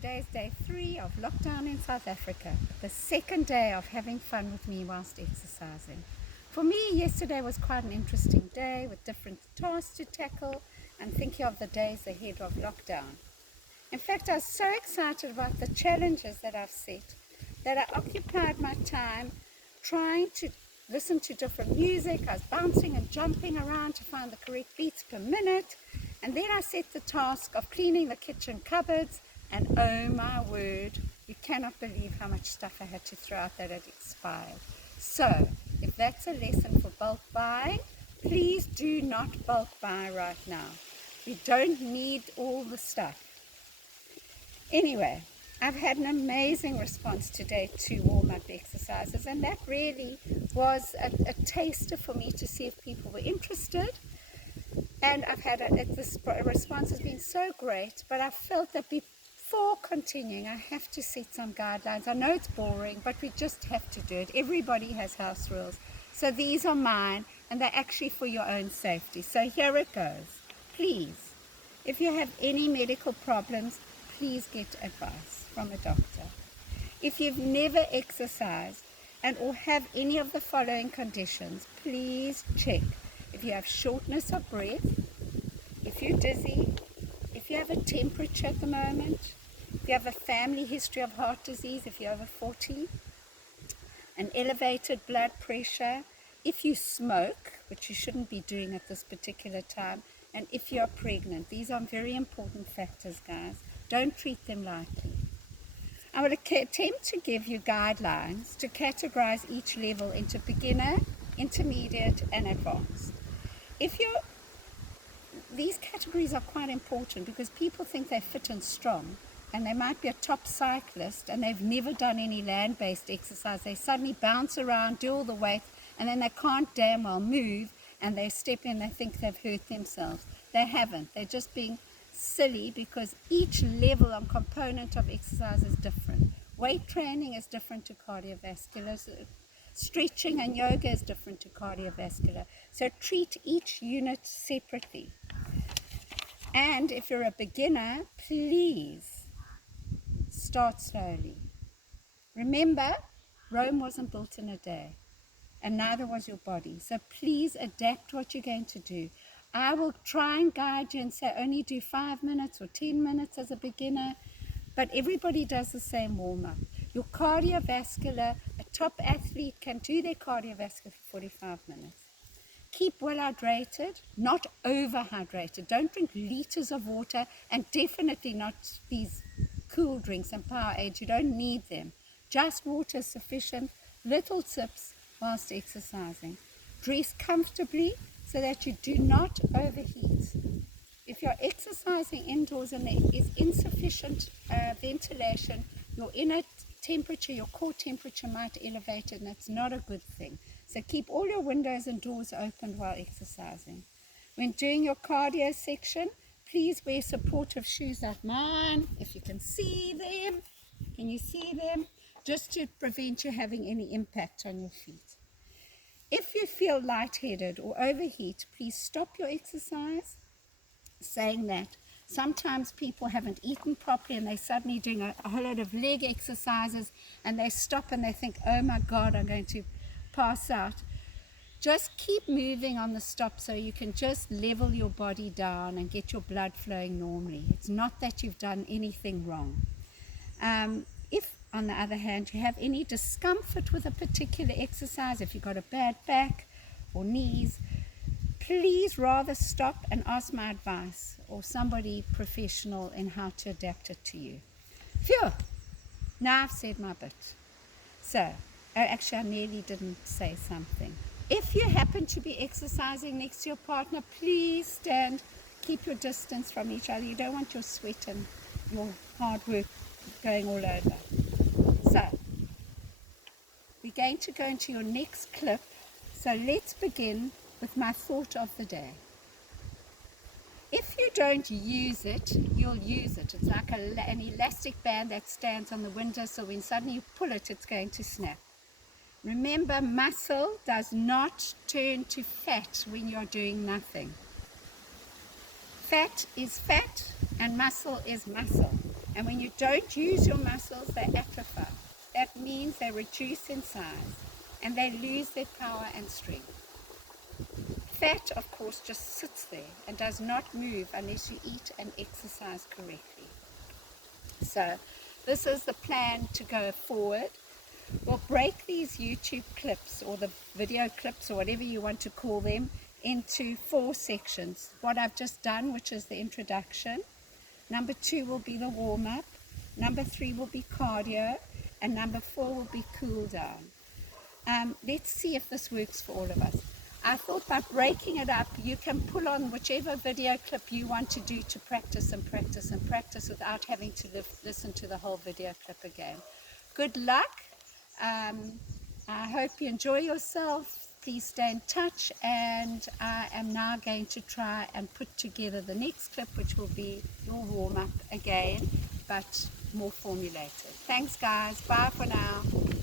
Today is day 3 of lockdown in South Africa, the second day of having fun with me whilst exercising. For me, yesterday was quite an interesting day with different tasks to tackle and thinking of the days ahead of lockdown. In fact, I was so excited about the challenges that I've set that I occupied my time trying to listen to different music. I was bouncing and jumping around to find the correct beats per minute. And then I set the task of cleaning the kitchen cupboards, and oh my word, you cannot believe how much stuff I had to throw out that had expired. So, if that's a lesson for bulk buying, please do not bulk buy right now. We don't need all the stuff. Anyway, I've had an amazing response today to warm-up exercises, and that really was a taster for me to see if people were interested. And I've had this response has been so great, but I felt that before continuing, I have to set some guidelines. I know it's boring, but we just have to do it. Everybody has house rules. So these are mine, and they're actually for your own safety. So here it goes. Please, if you have any medical problems, please get advice from a doctor. If you've never exercised or have any of the following conditions, please check. If you have shortness of breath, if you're dizzy, if you have a temperature at the moment, if you have a family history of heart disease, if you're over 40, an elevated blood pressure, if you smoke, which you shouldn't be doing at this particular time, and if you're pregnant. These are very important factors, guys. Don't treat them lightly. I will attempt to give you guidelines to categorize each level into beginner, intermediate, and advanced. These categories are quite important because people think they're fit and strong, and they might be a top cyclist and they've never done any land-based exercise. They suddenly bounce around, do all the weight, and then they can't damn well move, and they step in, they think they've hurt themselves. They haven't. They're just being silly because each level and component of exercise is different. Weight training is different to cardiovascular. Stretching and yoga is different to cardiovascular. So treat each unit separately. And if you're a beginner, please start slowly. Remember, Rome wasn't built in a day, and neither was your body. So please adapt what you're going to do. I will try and guide you and say only do 5 minutes or 10 minutes as a beginner, but everybody does the same warm-up. Your cardiovascular, a top athlete can do their cardiovascular for 45 minutes. Keep well hydrated, not overhydrated. Don't drink liters of water, and definitely not these cool drinks and Powerade. You don't need them. Just water is sufficient. Little sips whilst exercising. Dress comfortably so that you do not overheat. If you're exercising indoors and there is insufficient ventilation, your inner temperature, your core temperature might elevate, and that's not a good thing. So keep all your windows and doors open while exercising. When doing your cardio section, please wear supportive shoes like mine, if you can see them. Can you see them? Just to prevent you having any impact on your feet. If you feel lightheaded or overheat, please stop your exercise. Saying that, sometimes people haven't eaten properly and they're suddenly doing a whole lot of leg exercises, and they stop and they think, oh my God, I'm going to pass out. Just keep moving on the stop so you can just level your body down and get your blood flowing normally. It's not that you've done anything wrong. If, on the other hand, you have any discomfort with a particular exercise, if you've got a bad back or knees, please rather stop and ask my advice or somebody professional in how to adapt it to you. Phew! Now I've said my bit. So, actually I nearly didn't say something. If you happen to be exercising next to your partner, please stand, keep your distance from each other. You don't want your sweat and your hard work going all over. So, we're going to go into your next clip. So let's begin with my thought of the day. If you don't use it, you'll use it. It's like an elastic band that stands on the window, so when suddenly you pull it, it's going to snap. Remember, muscle does not turn to fat when you're doing nothing. Fat is fat and muscle is muscle. And when you don't use your muscles, they atrophy. That means they reduce in size and they lose their power and strength. Fat, of course, just sits there and does not move unless you eat and exercise correctly. So this is the plan to go forward. We'll break these YouTube clips or the video clips or whatever you want to call them into 4 sections. What I've just done, which is the introduction. Number 2 will be the warm-up. Number 3 will be cardio. And number 4 will be cool down. Let's see if this works for all of us. I thought by breaking it up, you can pull on whichever video clip you want to do to practice and practice and practice without having to listen to the whole video clip again. Good luck. I hope you enjoy yourself. Please stay in touch, and I am now going to try and put together the next clip, which will be your warm-up again, but more formulated. Thanks, guys. Bye for now.